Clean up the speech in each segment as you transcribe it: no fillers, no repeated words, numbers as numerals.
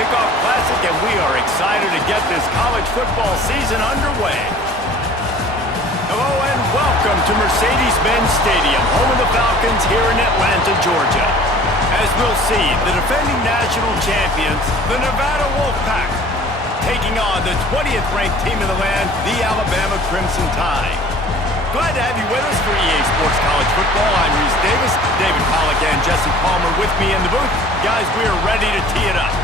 Kickoff Classic, and we are excited to get this college football season underway. Hello and welcome to Mercedes-Benz Stadium, home of the Falcons here in Atlanta, Georgia. As we'll see, the defending national champions, the Nevada Wolfpack, taking on the 20th ranked team in the land, the Alabama Crimson Tide. Glad to have you with us for EA Sports College Football. I'm Reese Davis, David Pollack and Jesse Palmer with me in the booth. Guys, we are ready to tee it up.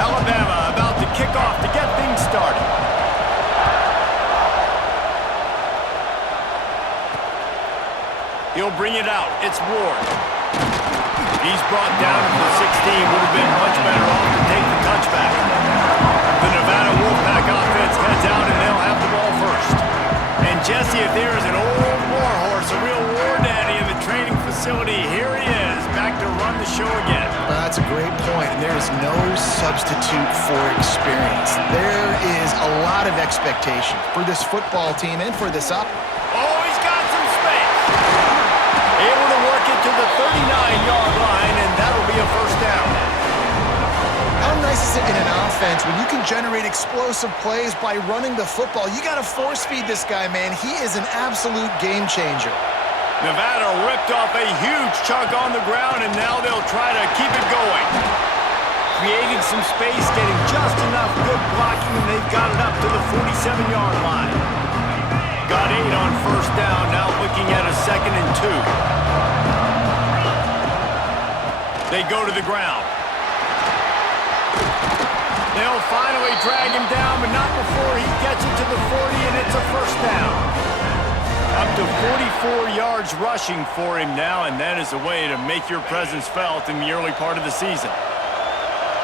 Alabama about to kick off to get things started. He'll bring it out. It's Ward. He's brought down to the 16. Would have been much better off to take the touchback. The Nevada Wolfpack offense heads out, and they'll have the ball first. And Jesse, if there is an old war horse, a real war daddy in the training facility, here he is, back to run the show again. Well, that's a great point, and there is no substitute for experience. There is a lot of expectation for this football team and for this up. Oh, he's got some space. Able to work it to the 39-yard line, and that'll be a first down. How nice is it in an offense when you can generate explosive plays by running the football? You got to force feed this guy, man. He is an absolute game changer. Nevada ripped off a huge chunk on the ground, and now they'll try to keep it going. Creating some space, getting just enough good blocking, and they've got it up to the 47-yard line. Got 8 on first down, now looking at a 2nd and 2. They go to the ground. They'll finally drag him down, but not before he gets it to the 40, and it's a first down. Up to 44 yards rushing for him now, and that is a way to make your presence felt in the early part of the season.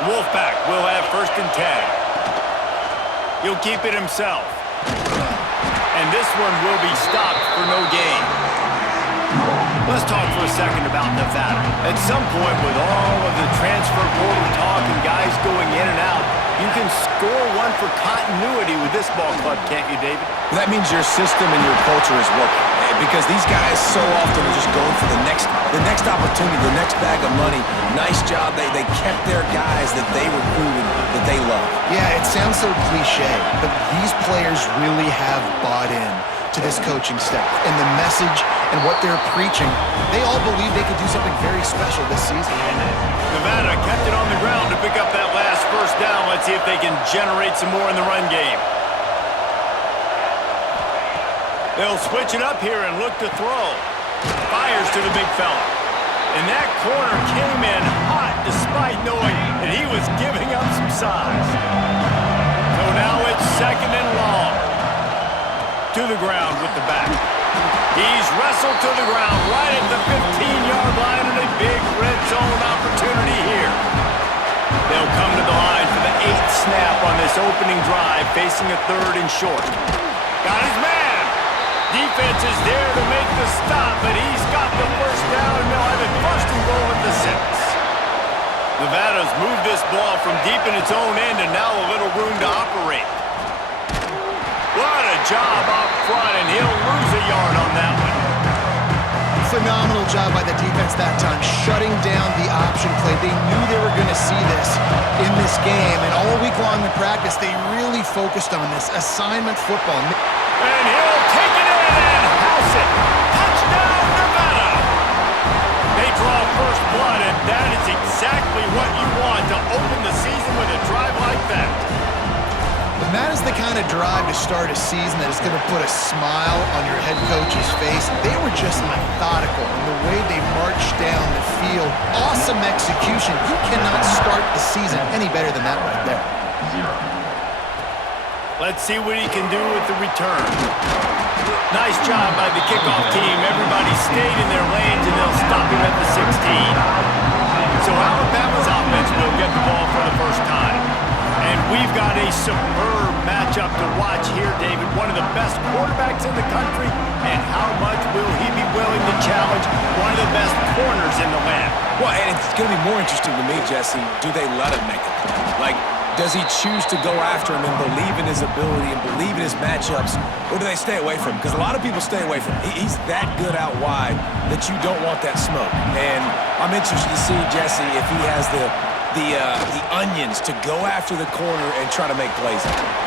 Wolfpack will have 1st and 10. He'll keep it himself. And this one will be stopped for no gain. Let's talk for a second about Nevada. At some point, with all of the transfer portal talk and guys going in and out, you can score one for continuity with this ball club, can't you, David? That means your system and your culture is working. Because these guys so often are just going for the next opportunity, the next bag of money. Nice job. They kept their guys that they recruited, that they love. Yeah, it sounds so cliche, but these players really have bought in to this coaching staff and the message and what they're preaching. They all believe they could do something very special this season. Nevada kept it on the ground to pick up that last first down. Let's see if they can generate some more in the run game. They'll switch it up here and look to throw. Fires to the big fella. And that corner came in hot despite knowing that he was giving up some size. So now it's 2nd and long. To the ground with the back. He's wrestled to the ground right at the 15-yard line, and a big red zone opportunity here. They'll come to the line for the 8th snap on this opening drive, facing a 3rd and short. Got his man. Defense is there to make the stop, but he's got the first down, and they'll have it 1st and goal at the 6. Nevada's moved this ball from deep in its own end, and now a little room to operate. What a job up front, and he'll lose a yard on that one. Phenomenal job by the defense that time, shutting down the option play. They knew they were going to see this in this game, and all week long in practice, they really focused on this assignment football. And he'll take it in and house it. Touchdown, Nevada! They draw first blood, and that is exactly what you want to open the season with a drive like that. And that is the kind of drive to start a season that is going to put a smile on your head coach's face. They were just methodical in the way they marched down the field. Awesome execution. You cannot start the season any better than that right there. Let's see what he can do with the return. Nice job by the kickoff team. Everybody stayed in their lanes, and they'll stop him at the 16. So Alabama's offense will get the ball for the first time. And we've got a superb matchup to watch here, David. One of the best quarterbacks in the country. And how much will he be willing to challenge one of the best corners in the land. Well, and it's going to be more interesting to me, Jesse, do they let him make a play? Like, does he choose to go after him and believe in his ability and believe in his matchups, or do they stay away from him? Because a lot of people stay away from him. He's that good out wide that you don't want that smoke. And I'm interested to see, Jesse, if he has the onions to go after the corner and try to make plays.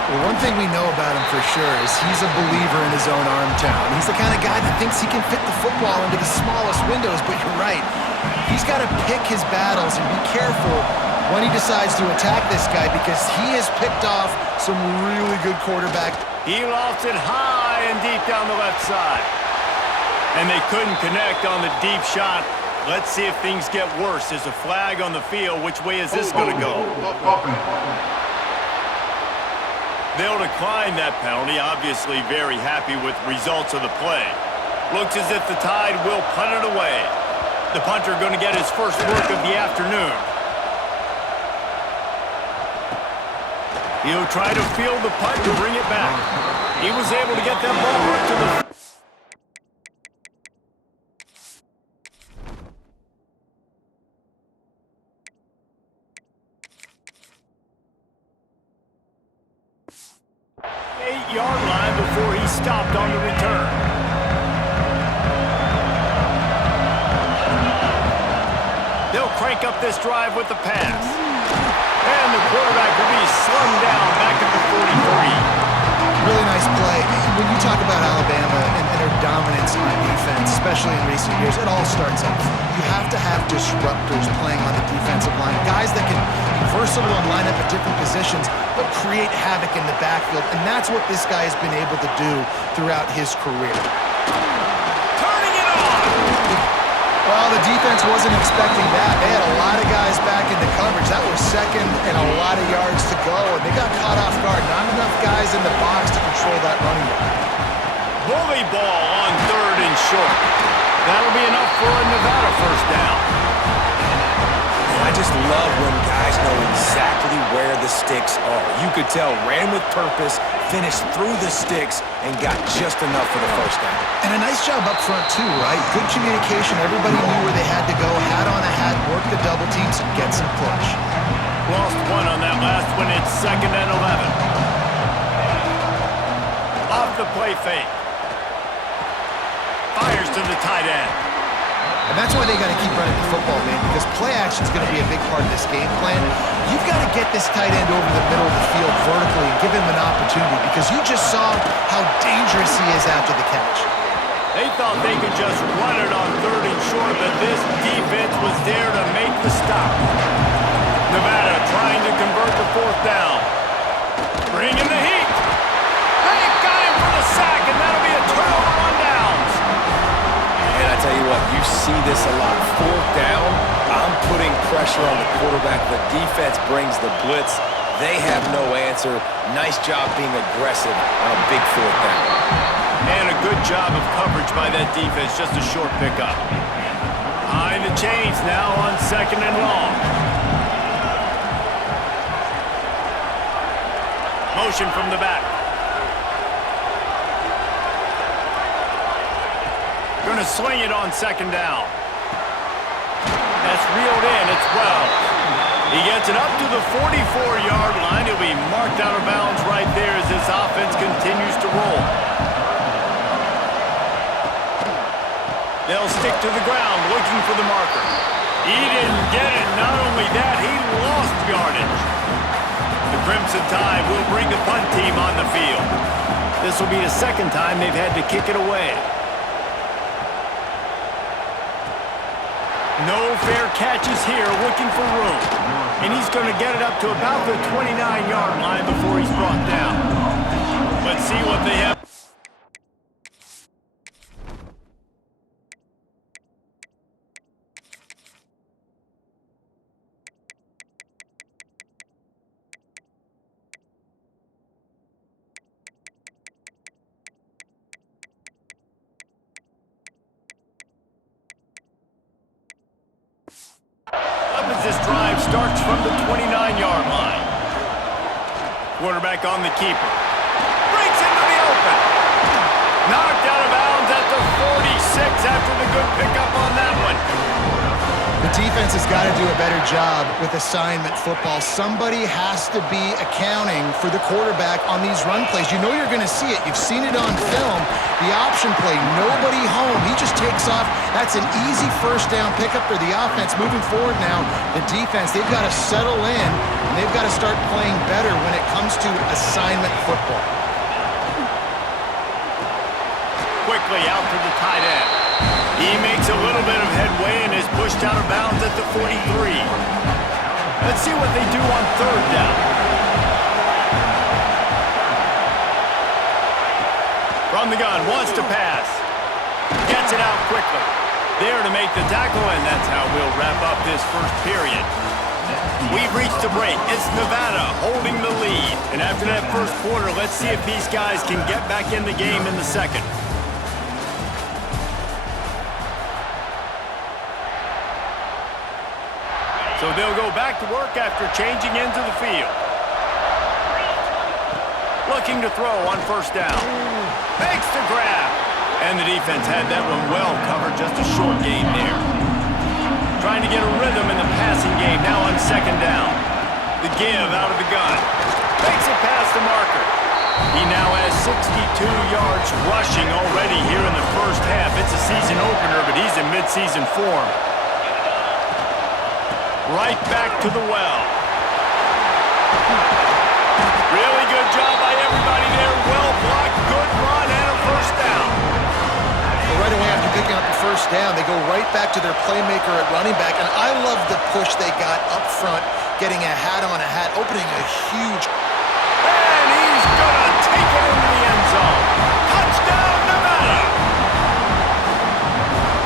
Well, one thing we know about him for sure is he's a believer in his own arm talent. He's the kind of guy that thinks he can fit the football into the smallest windows, but you're right. He's got to pick his battles and be careful when he decides to attack this guy because he has picked off some really good quarterbacks. He lofts it high and deep down the left side. And they couldn't connect on the deep shot. Let's see if things get worse. There's a flag on the field. Which way is this going to go? They'll decline that penalty. Obviously very happy with results of the play. Looks as if the Tide will punt it away. The punter going to get his first work of the afternoon. He'll try to field the punt to bring it back. He was able to get that ball right to the... Eight-yard line before he stopped on the return. They'll crank up this drive with the pass. And the quarterback will be slung down back at the 43. Really nice play. When you talk about Alabama and their dominance on defense, especially in recent years, it all starts up front. You have to have disruptors playing on the defensive line, guys that can be versatile and line up at different positions, but create havoc in the backfield, and that's what this guy has been able to do throughout his career. Turning it on! Well, the defense wasn't expecting that. They had a lot of guys back into coverage. That was second and a lot of yards to go, and they got caught off guard. Not enough guys in the box to control that running back. Bully ball on third and short. That'll be enough for a Nevada first down. And I just love when guys know exactly where the sticks are. You could tell ran with purpose, finished through the sticks, and got just enough for the first down. And a nice job up front, too, right? Good communication. Everybody knew where they had to go. Hat on a hat, work the double teams, and get some push. Lost one on that last one. It's 2nd and 11. Off the play fake. Fires to the tight end. And that's why they got to keep running the football, man, because play action is going to be a big part of this game plan. You've got to get this tight end over the middle of the field vertically and give him an opportunity because you just saw how dangerous he is after the catch. They thought they could just run it on third and short, but this defense was there to make the stop. Nevada trying to convert the fourth down. Bringing the heat. They got him for the sack, and that'll be a turnover on downs. And I tell you what, you see this a lot. Fourth down, I'm putting pressure on the quarterback. The defense brings the blitz. They have no answer. Nice job being aggressive on a big fourth down. And a good job of coverage by that defense, just a short pickup. Behind the chains now on 2nd and long. Motion from the back. Going to sling it on 2nd down. That's reeled in. It's Wells. He gets it up to the 44-yard line. He'll be marked out of bounds right there as this offense continues to roll. They'll stick to the ground looking for the marker. He didn't get it. Not only that, he lost yardage. The Crimson Tide will bring the punt team on the field. This will be the second time they've had to kick it away. No fair catches here, looking for room. And he's going to get it up to about the 29-yard line before he's brought down. Let's see what they have. This drive starts from the 29-yard line. Quarterback on the keeper. Breaks into the open. Knocked out of bounds at the 46 after the good pickup on that one. defense has got to do a better job with assignment football. Somebody has to be accounting for the quarterback on these run plays. You know you're going to see it. You've seen it on film. The option play, nobody home. He just takes off. That's an easy first down pickup for the offense. Moving forward now, the defense, they've got to settle in, and they've got to start playing better when it comes to assignment football. Quickly out to the tight end. He makes a little bit of headway and is pushed out of bounds at the 43. Let's see what they do on third down. From the gun, wants to pass. Gets it out quickly. There to make the tackle, and that's how we'll wrap up this first period. We've reached a break. It's Nevada holding the lead. And after that first quarter, let's see if these guys can get back in the game in the second. So they'll go back to work after changing into the field. Looking to throw on first down. Makes the grab. And the defense had that one well covered, just a short gain there. Trying to get a rhythm in the passing game now on second down. The give out of the gun. Makes it past the marker. He now has 62 yards rushing already here in the first half. It's a season opener, but he's in midseason form. Right back to the well. Really good job by everybody there. Well blocked, good run, and a first down. Well, right away after picking up the first down, they go right back to their playmaker at running back. And I love the push they got up front, getting a hat on a hat, opening a huge... And he's going to take it into the end zone. Touchdown, Nevada!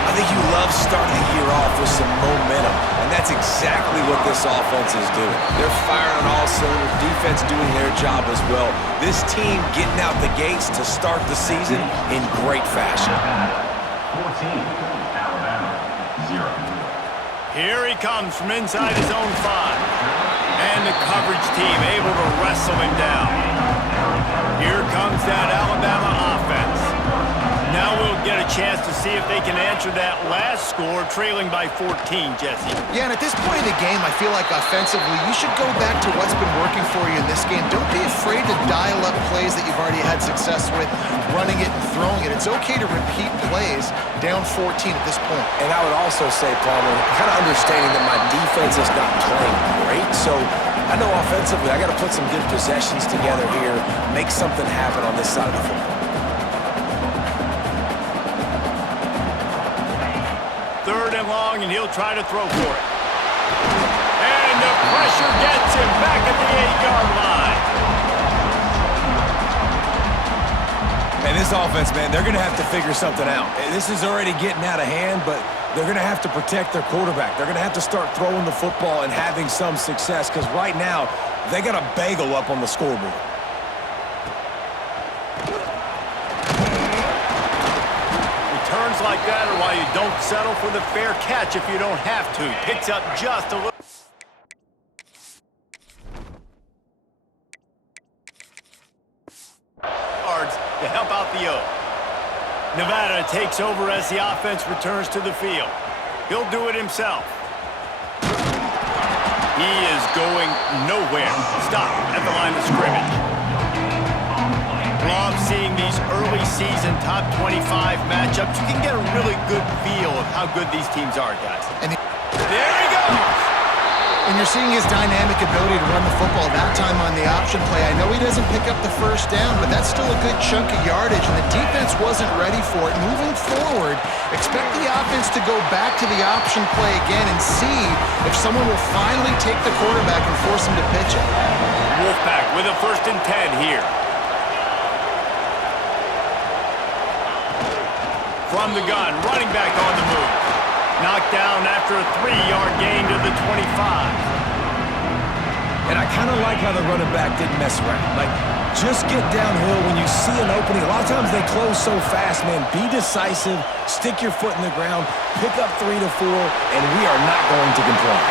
I think you love starting the year off with some momentum, and that's exactly what this offense is doing. They're firing on all cylinders, defense doing their job as well. This team getting out the gates to start the season in great fashion. 14, Alabama, 0. Here he comes from inside his own 5. And the coverage team able to wrestle him down. Here comes that Alabama offense. Now we'll get a chance to see if they can answer that last score, trailing by 14, Jesse. Yeah, and at this point in the game, I feel like offensively, you should go back to what's been working for you in this game. Don't be afraid to dial up plays that you've already had success with, running it and throwing it. It's okay to repeat plays down 14 at this point. And I would also say, Palmer, kind of understanding that my defense is not playing great, so I know offensively I got to put some good possessions together here, make something happen on this side of the football. Third and long, and he'll try to throw for it. And the pressure gets him back at the 8-yard line. And this offense, man, they're going to have to figure something out. This is already getting out of hand, but they're going to have to protect their quarterback. They're going to have to start throwing the football and having some success, because right now, they got a bagel up on the scoreboard. Returns like that are why you don't settle for the fair catch if you don't have to. Picks up just a little. Yards to help out the O. Nevada takes over as the offense returns to the field. He'll do it himself. He is going nowhere. Stop at the line of scrimmage. Love seeing these early season top 25 matchups. You can get a really good feel of how good these teams are, guys. And there he goes! And you're seeing his dynamic ability to run the football, that time on the option play. I know he doesn't pick up the first down, but that's still a good chunk of yardage, and the defense wasn't ready for it. Moving forward, expect the offense to go back to the option play again and see if someone will finally take the quarterback and force him to pitch it. Wolfpack with a 1st and 10 here. From the gun, running back on the move. Knocked down after a 3-yard gain to the 25. And I kind of like how the running back didn't mess around. Like, just get downhill when you see an opening. A lot of times they close so fast, man. Be decisive, stick your foot in the ground, pick up 3 to 4, and we are not going to complain.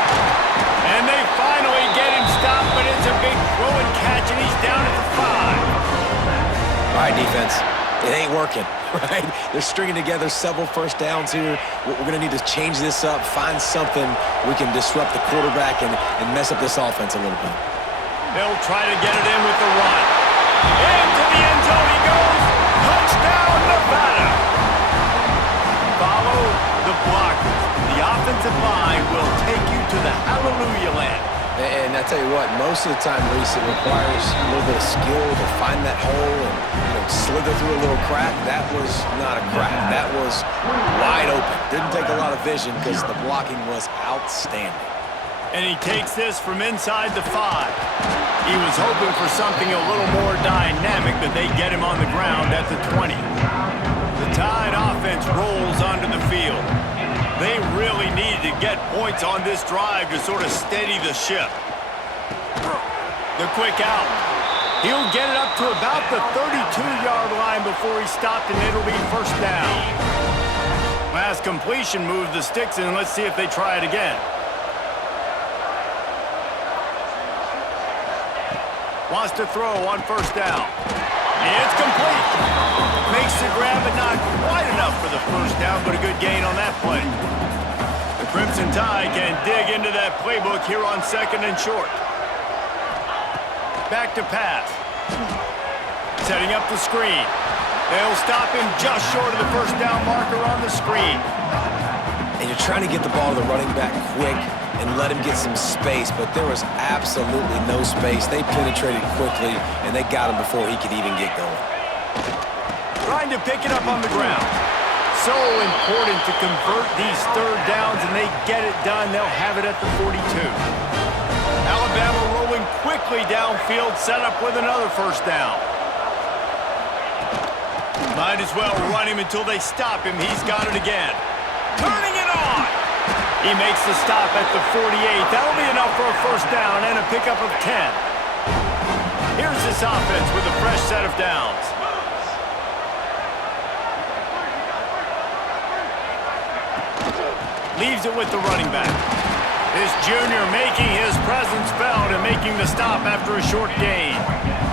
And they finally get him stopped, but it's a big throw and catch, and he's down at the 5. All right, defense. It ain't working, right? They're stringing together several first downs here. We're going to need to change this up, find something we can disrupt the quarterback and mess up this offense a little bit. They'll try to get it in with the run. Into the end zone he goes. Touchdown, Nevada. Follow the blockers. The offensive line will take you to the hallelujah land. And I tell you what, most of the time, Reese, it requires a little bit of skill to find that hole and slither through a little crack. That was not a crack. That was wide open. Didn't take a lot of vision because the blocking was outstanding. And he takes this from inside the 5. He was hoping for something a little more dynamic, but they get him on the ground at the 20. The Tide offense rolls onto the field. They really needed to get points on this drive to sort of steady the ship. The quick out. He'll get it up to about the 32-yard line before he stopped, and it'll be first down. Last completion moved the sticks in. Let's see if they try it again. Wants to throw on first down. It's complete. Makes the grab, but not quite enough for the first down, but a good gain on that play. The Crimson Tide can dig into that playbook here on 2nd and short. Back to pass. Setting up the screen. They'll stop him just short of the first down marker on the screen. And you're trying to get the ball to the running back quick and let him get some space, but there was absolutely no space. They penetrated quickly, and they got him before he could even get going. Trying to pick it up on the ground. So important to convert these third downs, and they get it done. They'll have it at the 42. Alabama rolling quickly downfield, set up with another first down. Might as well run him until they stop him. He's got it again. Turning it on. He makes the stop at the 48. That'll be enough for a first down and a pickup of 10. Here's this offense with a fresh set of downs. Leaves it with the running back. This junior making his presence felt and making the stop after a short gain.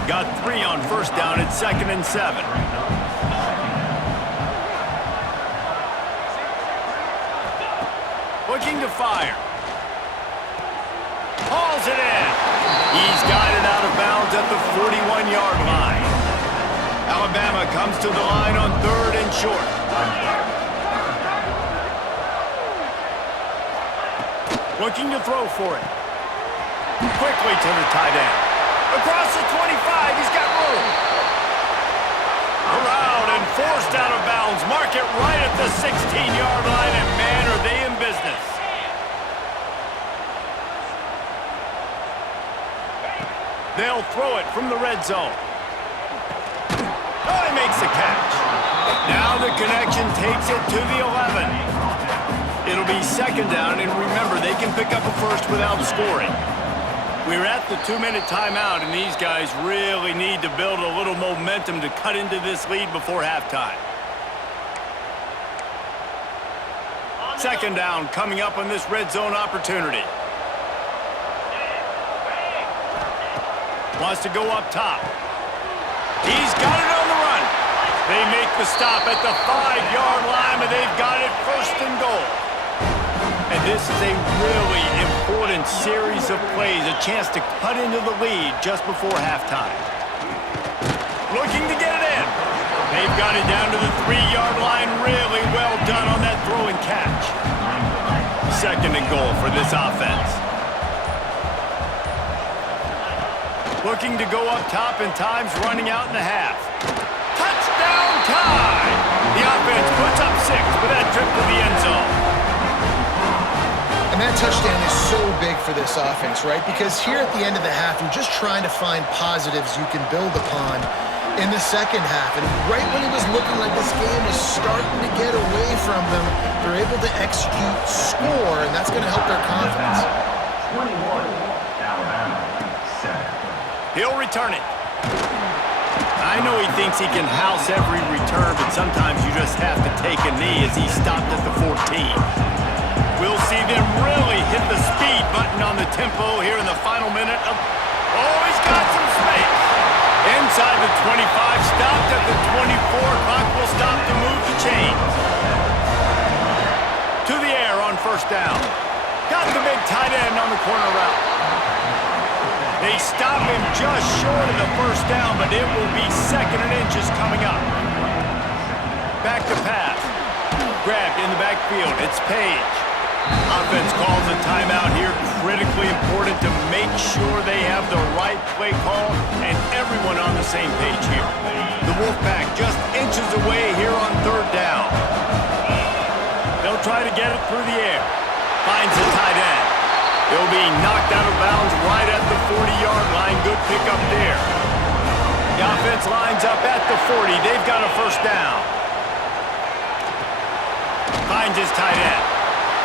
Got 3 on first down at 2nd and 7. Looking to fire. Hauls it in. He's got it out of bounds at the 41-yard line. Alabama comes to the line on 3rd and short. Looking to throw for it. Quickly to the tight end. Across the 25, he's got room. Around and forced out of bounds. Mark it right at the 16-yard line, and man, are they in business. They'll throw it from the red zone. Oh, he makes the catch. Now the connection takes it to the 11. It'll be 2nd down, and remember, they can pick up a first without scoring. We're at the 2-minute timeout, and these guys really need to build a little momentum to cut into this lead before halftime. 2nd down coming up on this red zone opportunity. Wants to go up top. He's got it on the run. They make the stop at the 5-yard line, but they've got it 1st and goal. And this is a really important series of plays, a chance to cut into the lead just before halftime. Looking to get it in. They've got it down to the 3-yard line. Really well done on that throw and catch. 2nd and goal for this offense. Looking to go up top, and time's running out in the half. Touchdown Tide! The offense puts up 6 with that trip to the end zone. And that touchdown is so big for this offense, right? Because here at the end of the half, you're just trying to find positives you can build upon in the second half. And right when it was looking like this game was starting to get away from them, they're able to execute, score, and that's going to help their confidence. 21, Alabama, 7. He'll return it. I know he thinks he can house every return, but sometimes you just have to take a knee as he stopped at the 14. We'll see them really hit the speed button on the tempo here in the final minute of... Oh, he's got some space. Inside the 25, stopped at the 24. Clock will stop to move the chains. To the air on first down. Got the big tight end on the corner route. They stop him just short of the first down, but it will be 2nd and inches coming up. Back to pass. Grabbed in the backfield. It's Page. Offense calls a timeout here. Critically important to make sure they have the right play call and everyone on the same page here. The Wolfpack just inches away here on 3rd down. They'll try to get it through the air. Finds the tight end. He'll be knocked out of bounds right at the 40-yard line. Good pickup there. The offense lines up at the 40. They've got a first down. Finds his tight end.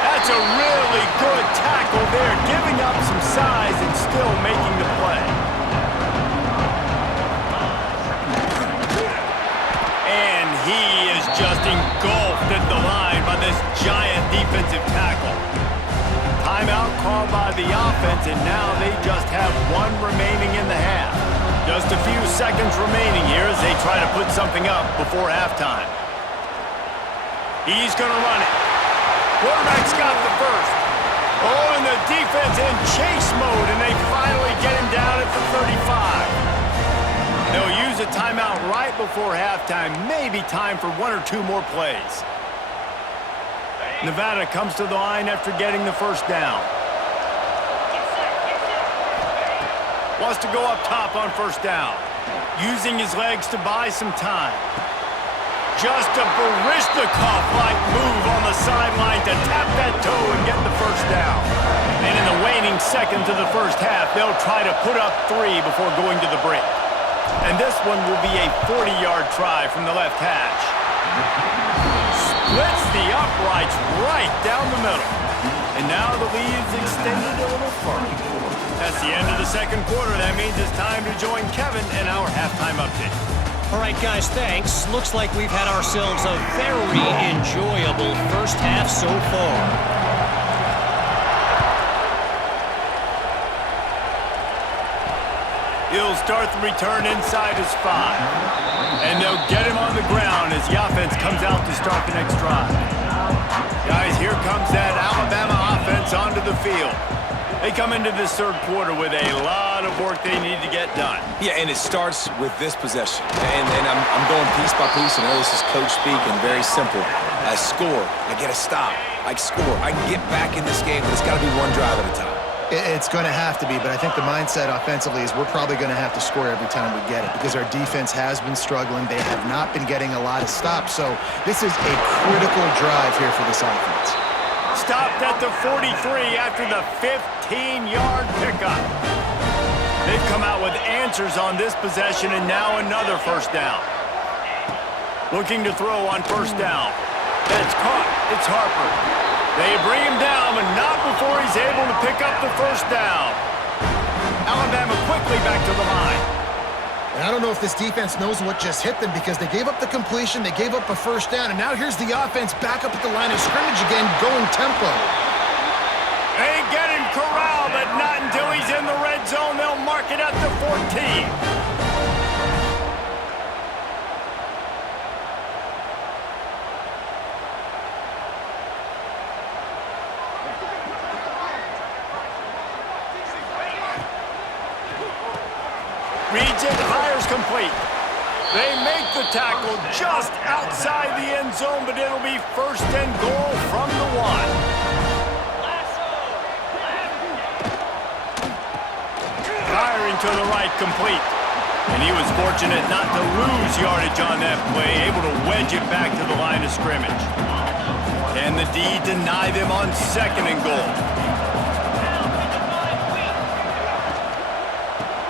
That's a really good tackle there, giving up some size and still making the play. And he is just engulfed at the line by this giant defensive tackle. Timeout called by the offense, and now they just have 1 remaining in the half. Just a few seconds remaining here as they try to put something up before halftime. He's going to run it. Quarterback's got the first. Oh, and the defense in chase mode, and they finally get him down at the 35. They'll use a timeout right before halftime. Maybe time for 1 or 2 more plays. Nevada comes to the line after getting the first down. Wants to go up top on first down. Using his legs to buy some time. Just a Barishnikov-like move on the sideline to tap that toe and get the first down. And in the waning seconds of the first half, they'll try to put up 3 before going to the break. And this one will be a 40-yard try from the left hash. Splits the uprights right down the middle. And now the lead is extended a little further. That's the end of the 2nd quarter. That means it's time to join Kevin in our halftime update. All right, guys, thanks. Looks like we've had ourselves a very enjoyable first half so far. He'll start the return inside his 5. And they'll get him on the ground as the offense comes out to start the next drive. Guys, here comes that Alabama offense onto the field. They come into this 3rd quarter with a lot of work they need to get done. Yeah, and it starts with this possession. And I'm going piece by piece. I know this is coach speak and very simple. I score. I get a stop. I score. I can get back in this game, but it's got to be 1 drive at a time. It's going to have to be, but I think the mindset offensively is we're probably going to have to score every time we get it because our defense has been struggling. They have not been getting a lot of stops, so this is a critical drive here for this offense. Stopped at the 43 after the 15-yard pickup. They've come out with answers on this possession and now another first down. Looking to throw on first down. It's caught. It's Harper. They bring him down, but not before he's able to pick up the first down. Alabama quickly back to the line. And I don't know if this defense knows what just hit them because they gave up the completion, they gave up a first down, and now here's the offense back up at the line of scrimmage again, going tempo. They get him corralled, but not until he's in the red zone. They'll mark it at the 14. Reads it, fires complete. They make the tackle just outside the end zone, but it'll be 1st and goal from the 1. Firing to the right, complete. And he was fortunate not to lose yardage on that play, able to wedge it back to the line of scrimmage. Can the D deny them on 2nd and goal?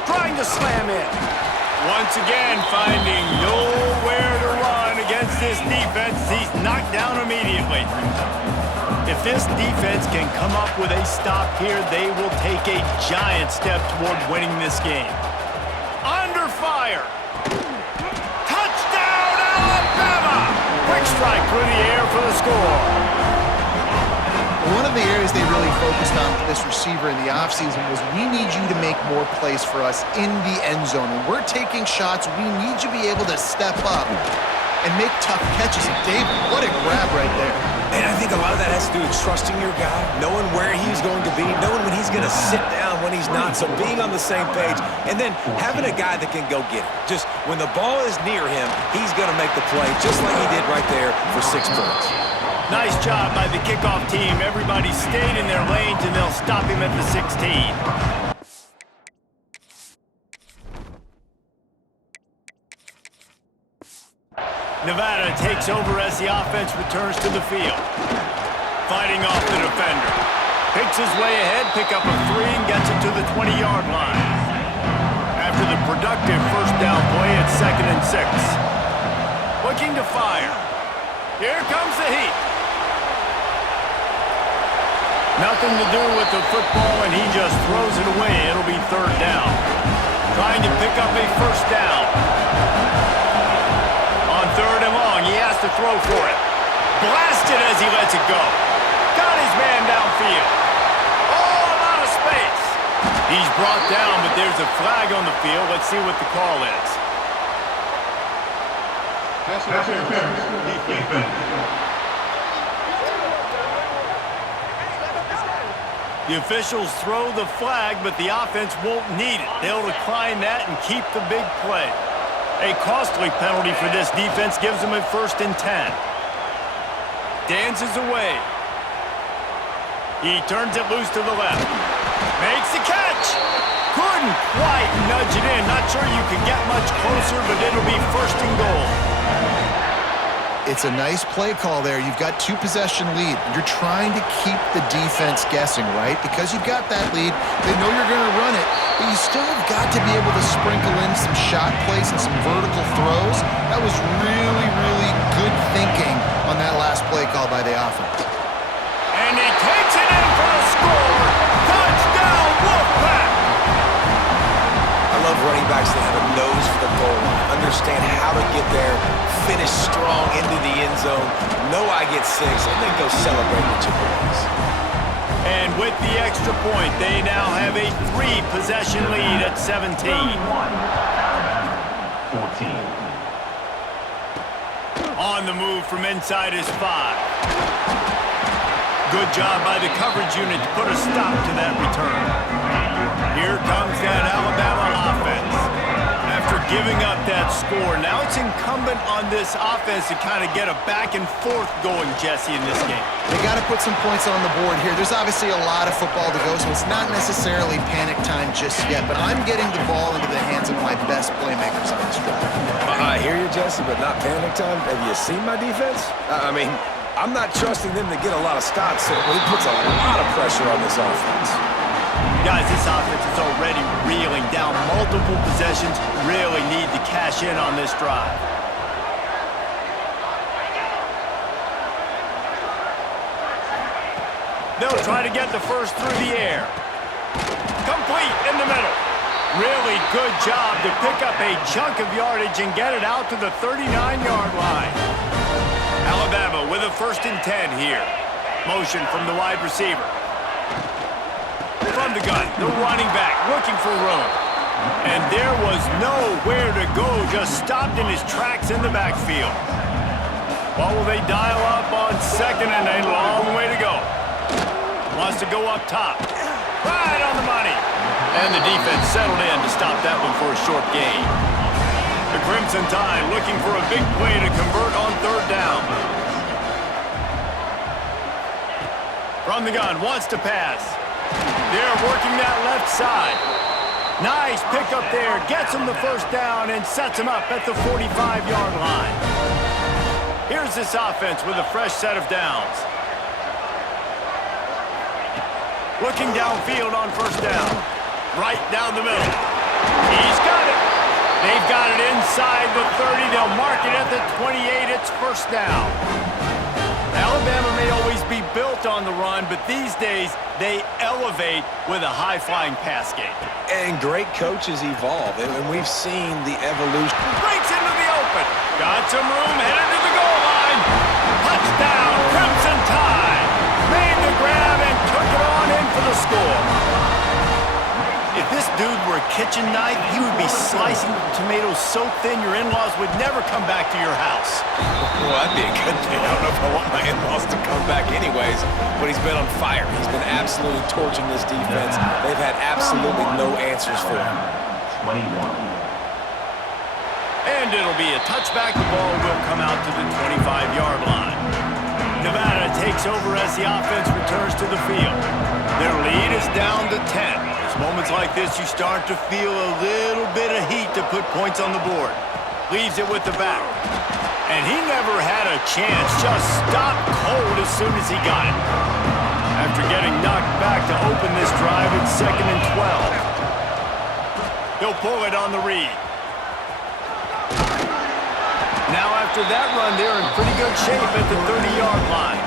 Trying to slam in. Once again, finding nowhere to run against this defense. He's knocked down immediately. If this defense can come up with a stop here, they will take a giant step toward winning this game. Under fire. Touchdown, Alabama! Quick strike through the air for the score. One of the areas they really focused on with this receiver in the offseason was we need you to make more plays for us in the end zone. When we're taking shots, we need you to be able to step up and make tough catches. And David, what a grab right there. And I think a lot of that has to do with trusting your guy, knowing where he's going to be, knowing when he's going to sit down, when he's not, so being on the same page, and then having a guy that can go get it. Just when the ball is near him, he's going to make the play, just like he did right there for 6 points. Nice job by the kickoff team. Everybody stayed in their lanes, and they'll stop him at the 16. Nevada takes over as the offense returns to the field. Fighting off the defender. Picks his way ahead, pick up a 3, and gets it to the 20-yard line. After the productive first down play, it's 2nd and 6. Looking to fire. Here comes the heat. Nothing to do with the football, and he just throws it away. It'll be 3rd down. Trying to pick up a first down. On 3rd and long, he has to throw for it. Blasted as he lets it go. Got his man downfield. Oh, a lot of space. He's brought down, but there's a flag on the field. Let's see what the call is. Pass interference. Defense. The officials throw the flag, but the offense won't need it. They'll decline that and keep the big play. A costly penalty for this defense gives them a 1st and 10. Dances away. He turns it loose to the left. Makes the catch. Couldn't quite nudge it in. Not sure you can get much closer, but it'll be 1st and goal. It's a nice play call there. You've got 2-possession lead. You're trying to keep the defense guessing, right? Because you've got that lead, they know you're going to run it, but you still have got to be able to sprinkle in some shot plays and some vertical throws. That was really, really good thinking on that last play call by the offense. And he takes it in for a score. Touchdown, Wolfpack! I love running backs that have a nose for the goal line, understand how to get there, finish strong into the end zone, know I get 6, and then go celebrate with your boys. And with the extra point, they now have a 3-possession lead at 17. 14. On the move from inside his 5. Good job by the coverage unit to put a stop to that return. Here comes that Alabama offense. After giving up that score, now it's incumbent on this offense to kind of get a back and forth going, Jesse, in this game. They got to put some points on the board here. There's obviously a lot of football to go, so it's not necessarily panic time just yet, but I'm getting the ball into the hands of my best playmakers on this drive. I hear you, Jesse, but not panic time. Have you seen my defense? I mean, I'm not trusting them to get a lot of stops, so it puts a lot of pressure on this offense. Guys, this offense is already reeling down multiple possessions. Really need to cash in on this drive. They'll try to get the first through the air. Complete in the middle. Really good job to pick up a chunk of yardage and get it out to the 39-yard line. Alabama with a 1st and 10 here. Motion from the wide receiver. From the gun, the running back looking for room. And there was nowhere to go, just stopped in his tracks in the backfield. What will they dial up on 2nd and a long way to go? Wants to go up top. Right on the money. And the defense settled in to stop that one for a short gain. The Crimson Tide looking for a big play to convert on 3rd down. From the gun, wants to pass. They're working that left side. Nice pickup there. Gets him the first down and sets him up at the 45-yard line. Here's this offense with a fresh set of downs. Looking downfield on 1st down. Right down the middle. He's got it. They've got it inside the 30. They'll mark it at the 28. It's 1st down. Alabama may always be built on the run, but these days they elevate with a high-flying pass game. And great coaches evolve, and we've seen the evolution. Breaks into the open. Got some room, headed to the goal line. Touchdown, Crimson Tide. Made the grab dude were a kitchen knife, he would be slicing tomatoes so thin your in-laws would never come back to your house. Well, that'd be a good thing. I don't know if I want my in-laws to come back anyways, but he's been on fire. He's been absolutely torching this defense. They've had absolutely no answers for him. 21. And it'll be a touchback. The ball will come out to the 25-yard line. Nevada takes over as the offense returns to the field. Their lead is down to 10. It's moments like this you start to feel a little bit of heat to put points on the board. Leaves it with the back. And he never had a chance. Just stopped cold as soon as he got it. After getting knocked back to open this drive, it's 2nd and 12. He'll pull it on the read. Now after that run, they're in pretty good shape at the 30-yard line.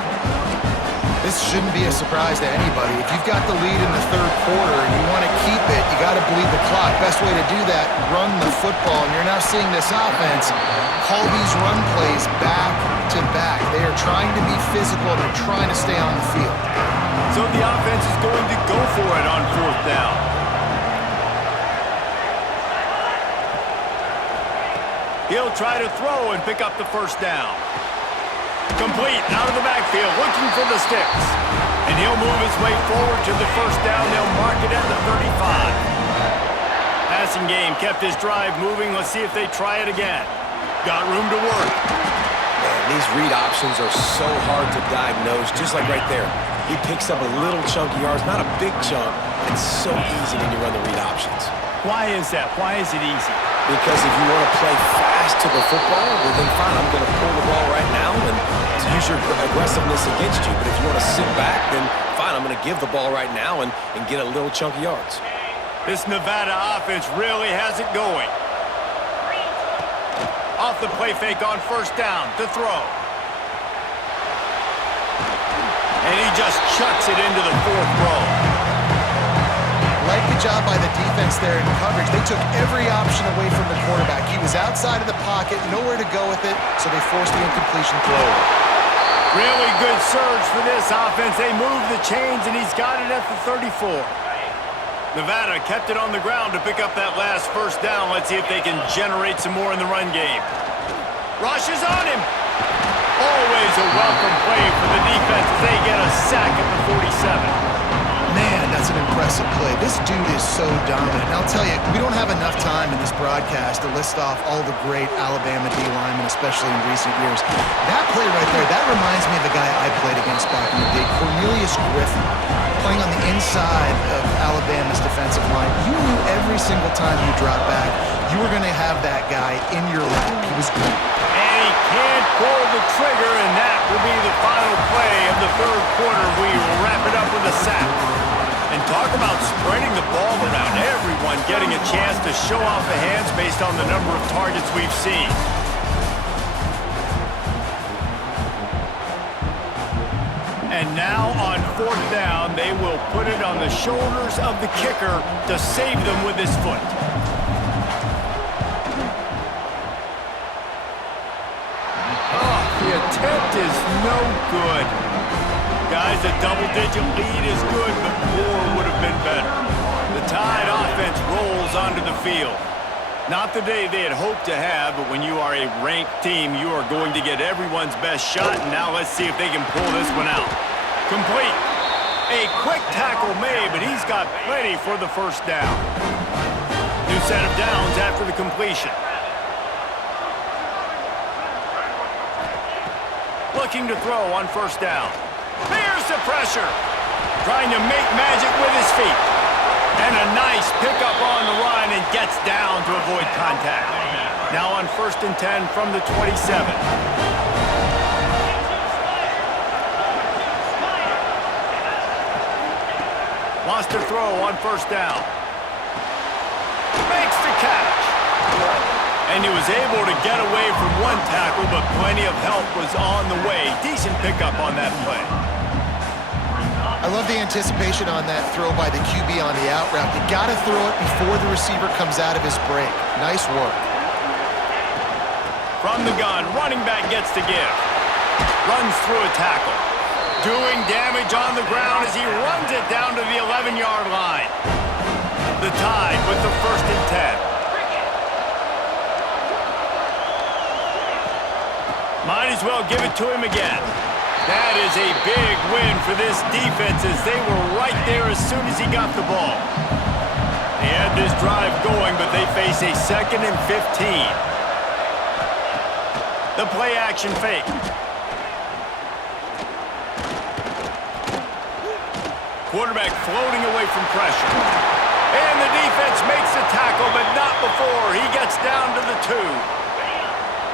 This shouldn't be a surprise to anybody. If you've got the lead in the third quarter and you want to keep it, you got to bleed the clock. Best way to do that, run the football. And you're now seeing this offense call these run plays back to back. They are trying to be physical and they're trying to stay on the field. So the offense is going to go for it on 4th down. He'll try to throw and pick up the first down. Complete out of the backfield, looking for the sticks. And he'll move his way forward to the first down. They'll mark it at the 35. Passing game kept his drive moving. Let's see if they try it again. Got room to work. Man, these read options are so hard to diagnose, just like right there. He picks up a little chunky yards, not a big chunk, but it's so easy when you run the read options. Why is that? Why is it easy? Because if you want to play fast to the football, well then fine, I'm going to pull the ball right now and use your aggressiveness against you. But if you want to sit back, then fine, I'm going to give the ball right now and get a little chunky yards. This Nevada offense really has it going. Off the play fake on first down to throw. And he just chucks it into the 4th row. Like the job by the defense there in coverage. They took every option away from the quarterback. He was outside of the pocket, nowhere to go with it, so they forced the incompletion throw. Really good surge for this offense. They move the chains, and he's got it at the 34. Nevada kept it on the ground to pick up that last first down. Let's see if they can generate some more in the run game. Rush is on him. Always a welcome play for the defense as they get a sack at the 47. Man, that's an impressive play. This dude is so dominant. And I'll tell you, we don't have enough time in this broadcast to list off all the great Alabama D-linemen, especially in recent years. That play right there, that reminds me of a guy I played against back in the day, Cornelius Griffin, playing on the inside of Alabama's defensive line. You knew every single time you dropped back, you were going to have that guy in your lap. He was great. And he can't pull the trigger, and that will be the final play of the third quarter. We will wrap it up with a sack. And talk about spreading the ball around. Everyone getting a chance to show off the hands based on the number of targets we've seen. And now on 4th down, they will put it on the shoulders of the kicker to save them with his foot. Oh, the attempt is no good. Guys, a double-digit lead is good, but more would have been better. The Tide offense rolls onto the field. Not the day they had hoped to have, but when you are a ranked team, you are going to get everyone's best shot, and now let's see if they can pull this one out. Complete. A quick tackle made, but he's got plenty for the first down. New set of downs after the completion. Looking to throw on first down. There's the pressure. Trying to make magic with his feet. And a nice pickup on the run and gets down to avoid contact. Now on 1st and 10 from the 27. Wants to throw on first down. Makes the catch. And he was able to get away from one tackle, but plenty of help was on the way. Decent pickup on that play. I love the anticipation on that throw by the QB on the out route. You got to throw it before the receiver comes out of his break. Nice work. From the gun, running back gets to give. Runs through a tackle. Doing damage on the ground as he runs it down to the 11-yard line. The Tide with the 1st and 10. Might as well give it to him again. That is a big win for this defense as they were right there as soon as he got the ball. They had this drive going, but they face a 2nd and 15. The play action fake. Quarterback floating away from pressure. And the defense makes the tackle, but not before he gets down to the 2.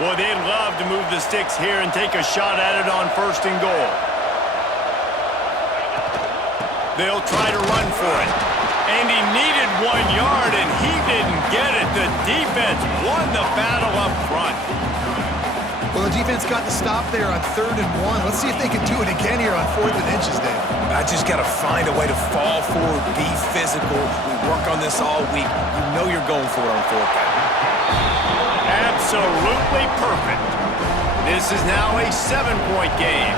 Boy, they'd love to move the sticks here and take a shot at it on 1st and goal. They'll try to run for it. And he needed 1 yard, and he didn't get it. The defense won the battle up front. Well, the defense got the stop there on 3rd and 1. Let's see if they can do it again here on 4th and inches, Dave. I just got to find a way to fall forward, be physical. We work on this all week. You know you're going for it on 4th down. Absolutely perfect. This is now a 7-point game.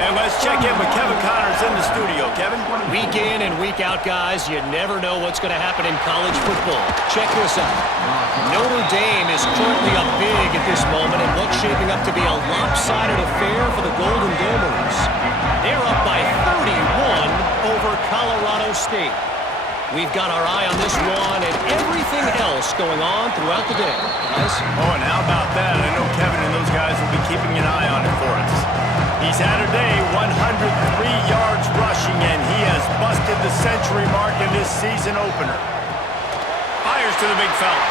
And let's check in with Kevin Connors in the studio. Kevin? Week in and week out, guys, you never know what's going to happen in college football. Check this out. Notre Dame is currently up big at this moment in what's shaping up to be a lopsided affair for the Golden Domers. They're up by 31 over Colorado State. We've got our eye on this one and everything else going on throughout the day, guys. Oh, and how about that? I know Kevin and those guys will be keeping an eye on it for us. He's had a day, 103 yards rushing, and he has busted the century mark in this season opener. Fires to the big fella.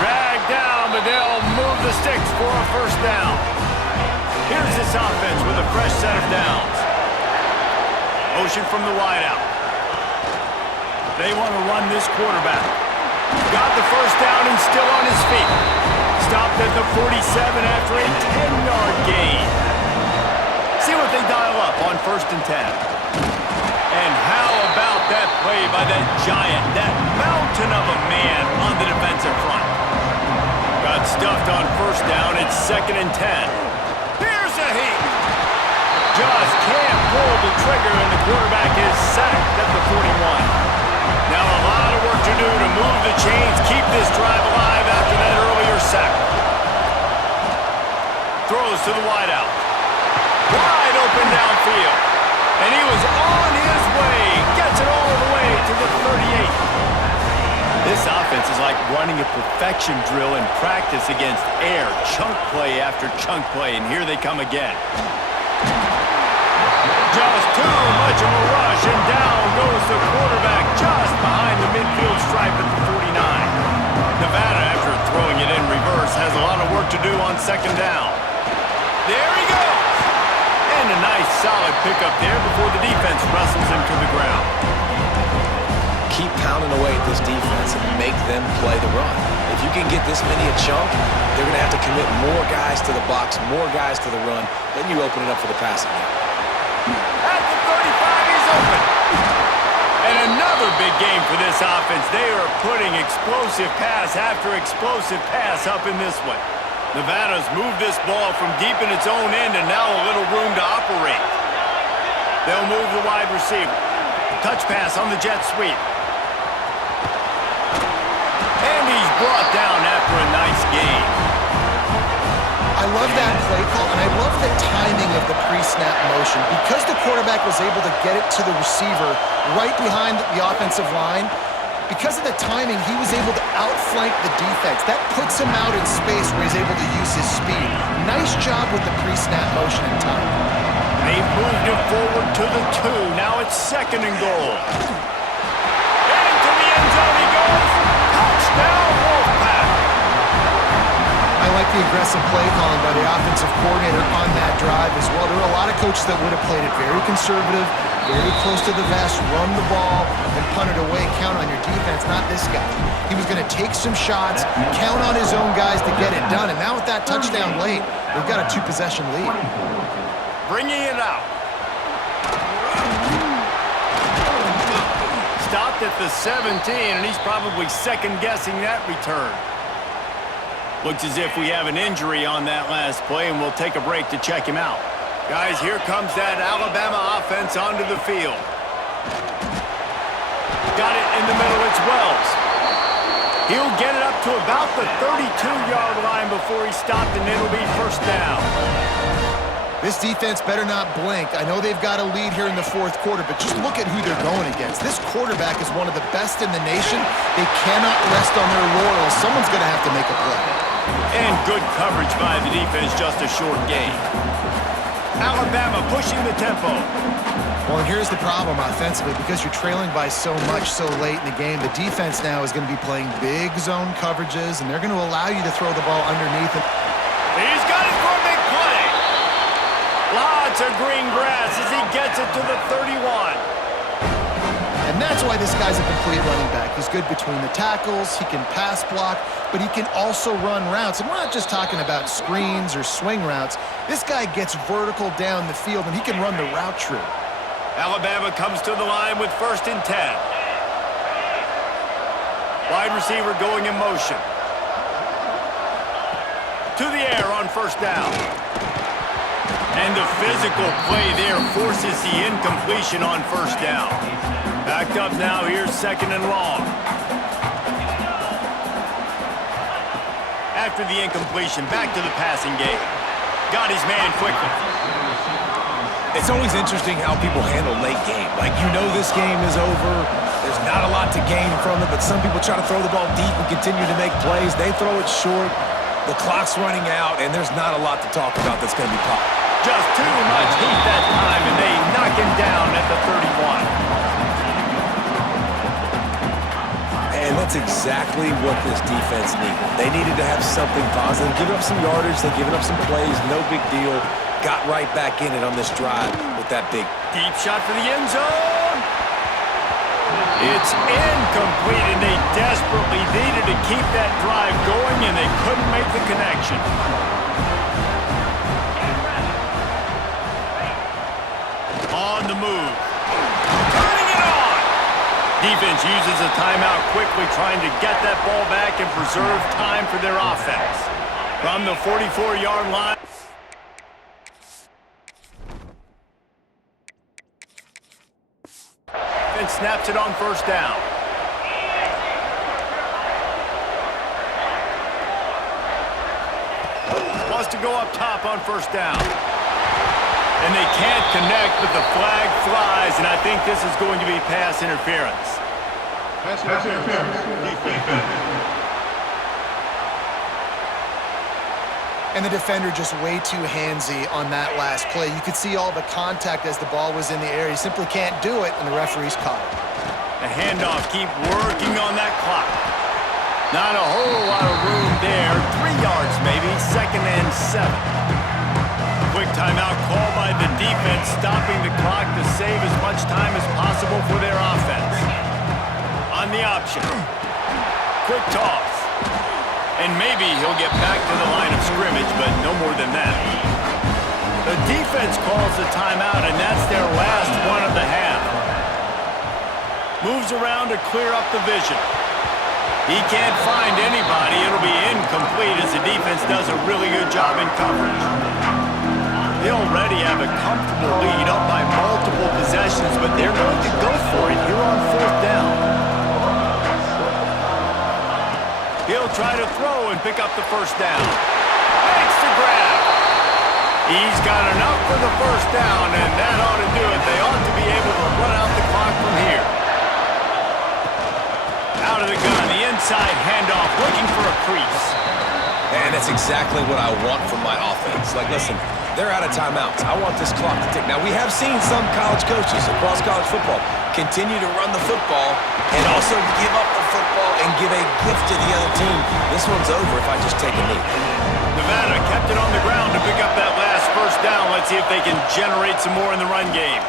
Dragged down, but they'll move the sticks for a 1st down. Here's this offense with a fresh set of downs. Motion from the wideout. They want to run this quarterback. Got the 1st down and still on his feet. Stopped at the 47 after a 10-yard gain. See what they dial up on 1st and 10. And how about that play by that giant, that mountain of a man on the defensive front? Got stuffed on 1st down. It's 2nd and 10. Here's a heat. Just can't pull the trigger, and the quarterback is sacked at the 41. Now a lot of work to do to move the chains, keep this drive alive after that earlier sack. Throws to the wideout. Wide open downfield. And he was on his way. Gets it all the way to the 38. This offense is like running a perfection drill in practice against air. Chunk play after chunk play, and here they come again. Just too much of a rush, and down goes the quarterback just behind the midfield stripe at the 49. Nevada, after throwing it in reverse, has a lot of work to do on 2nd down. There he goes! And a nice solid pickup there before the defense wrestles him to the ground. Keep pounding away at this defense and make them play the run. If you can get this many a chunk, they're going to have to commit more guys to the box, more guys to the run. Then you open it up for the passing game. At the 35, he's open. And another big game for this offense. They are putting explosive pass after explosive pass up in this one. Nevada's moved this ball from deep in its own end and now a little room to operate. They'll move the wide receiver. Touch pass on the jet sweep. And he's brought down after a nice gain. I love that play call, and I love the timing of the pre-snap motion. Because the quarterback was able to get it to the receiver right behind the offensive line, because of the timing, he was able to outflank the defense. That puts him out in space where he's able to use his speed. Nice job with the pre-snap motion and timing. They've moved it forward to the 2. Now it's 2nd and goal. Into the end zone he goes. Touchdown, Wolfpack. I like the aggressive play calling by the offensive coordinator on that drive as well. There were a lot of coaches that would have played it very conservative, very close to the vest, run the ball, and punt it away. Count on your defense, not this guy. He was going to take some shots, count on his own guys to get it done. And now with that touchdown late, they've got a 2-possession lead. Bringing it out. Stopped at the 17, and he's probably second-guessing that return. Looks as if we have an injury on that last play, and we'll take a break to check him out. Guys, here comes that Alabama offense onto the field. Got it in the middle, it's Wells. He'll get it up to about the 32-yard line before he stopped, and it'll be first down. This defense better not blink. I know they've got a lead here in the fourth quarter, but just look at who they're going against. This quarterback is one of the best in the nation. They cannot rest on their laurels. Someone's going to have to make a play. And good coverage by the defense, just a short gain. Alabama pushing the tempo. Well, and here's the problem offensively. Because you're trailing by so much so late in the game, the defense now is going to be playing big zone coverages, and they're going to allow you to throw the ball underneath it. He's got it for a big play. Lots of green grass as he gets it to the 31. And that's why this guy's a complete running back. He's good between the tackles, he can pass block, but he can also run routes. And we're not just talking about screens or swing routes. This guy gets vertical down the field, and he can run the route tree. Alabama comes to the line with 1st and 10. Wide receiver going in motion. To the air on 1st down. And the physical play there forces the incompletion on 1st down. Backed up now, here's 2nd and long. After the incompletion, back to the passing game. Got his man quickly. It's always interesting how people handle late game. Like, you know this game is over. There's not a lot to gain from it, but some people try to throw the ball deep and continue to make plays. They throw it short. The clock's running out, and there's not a lot to talk about that's going to be popped. Just too much heat that time, and they knock him down at the 31. And that's exactly what this defense needed. They needed to have something positive. Give up some yardage. They've given up some plays. No big deal. Got right back in it on this drive with that big Deep shot for the end zone. It's incomplete, and they desperately needed to keep that drive going, and they couldn't make the connection. On the move. Turning it on. Defense uses a timeout quickly, trying to get that ball back and preserve time for their offense. From the 44-yard line. And snaps it on 1st down. Wants to go up top on 1st down. And they can't connect, but the flag flies, and I think this is going to be pass interference. Pass interference. Defense. And the defender just way too handsy on that last play. You could see all the contact as the ball was in the air. He simply can't do it, and the referee's caught it. The handoff, keep working on that clock. Not a whole lot of room there. 3 yards maybe, 2nd and 7. Quick timeout call by the defense, stopping the clock to save as much time as possible for their offense. On the option. Quick toss. And maybe he'll get back to the line of scrimmage, but no more than that. The defense calls the timeout, and that's their last one of the half. Moves around to clear up the vision. He can't find anybody. It'll be incomplete as the defense does a really good job in coverage. They already have a comfortable lead up by multiple possessions, but they're going to go for it here on 4th down. He'll try to throw and pick up the 1st down. Makes the grab. He's got enough for the 1st down, and that ought to do it. They ought to be able to run out the clock from here. Out of the gun, the inside handoff, looking for a crease. And that's exactly what I want from my offense. Like, listen, they're out of timeouts. I want this clock to tick. Now, we have seen some college coaches across college football continue to run the football and also give up the football and give a gift to the other team. This one's over if I just take a knee. Nevada kept it on the ground to pick up that last 1st down. Let's see if they can generate some more in the run game.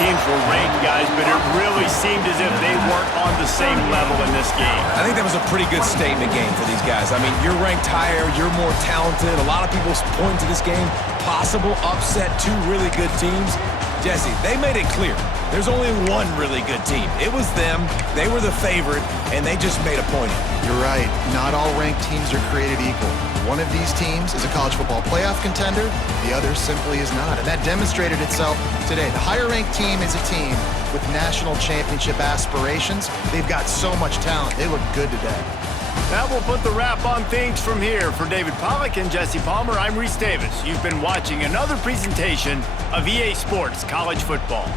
Teams were ranked, guys, but it really seemed as if they weren't on the same level in this game. I think that was a pretty good statement game for these guys. I mean, you're ranked higher, you're more talented. A lot of people point to this game, possible upset, 2 really good teams. Jesse, they made it clear. There's only one really good team. It was them. They were the favorite, and they just made a point. You're right. Not all ranked teams are created equal. One of these teams is a college football playoff contender, the other simply is not. And that demonstrated itself today. The higher-ranked team is a team with national championship aspirations. They've got so much talent. They look good today. That will put the wrap on things from here. For David Pollack and Jesse Palmer, I'm Reese Davis. You've been watching another presentation of EA Sports College Football.